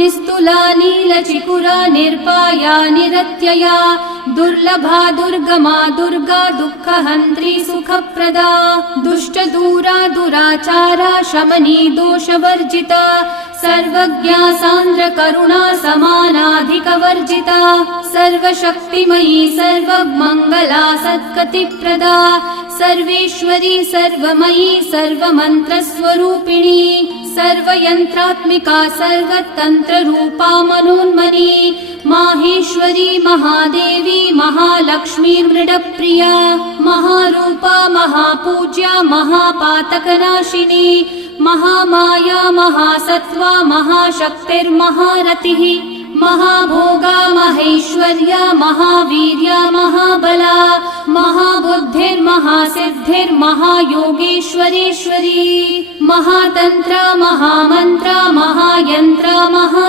निस्तुला नीलचिकुरा निर्पाया निरत्यया दुर्लभा दुर्गमा दुर्गा दुःखहन्त्री सुखप्रदा दुष्टदूरा दुराचारा शमनी दोषवर्जिता सर्वज्ञा सान्द्र करुणा समानाधिकवर्जिता सर्वशक्तिमयी सर्वमङ्गला सद्गतिप्रदा सर्वेश्वरी सर्वमयी सर्वमन्त्रस्वरूपिणी सर्वयन्त्रात्मिका सर्वतन्त्ररूपा मनोन्मनी माहेश्वरी महादेवी महालक्ष्मी मृडप्रिया महारूपा महापूज्या महापातकनाशिनी महामाया महासत्त्वा महाशक्तिर्महारतिः महाभोगा महेश्वर्या महावीर्या महाबला महाबुद्धिर्महासिद्धिर्महायोगेश्वरेश्वरी महातन्त्रा महामन्त्रा महायन्त्रा महा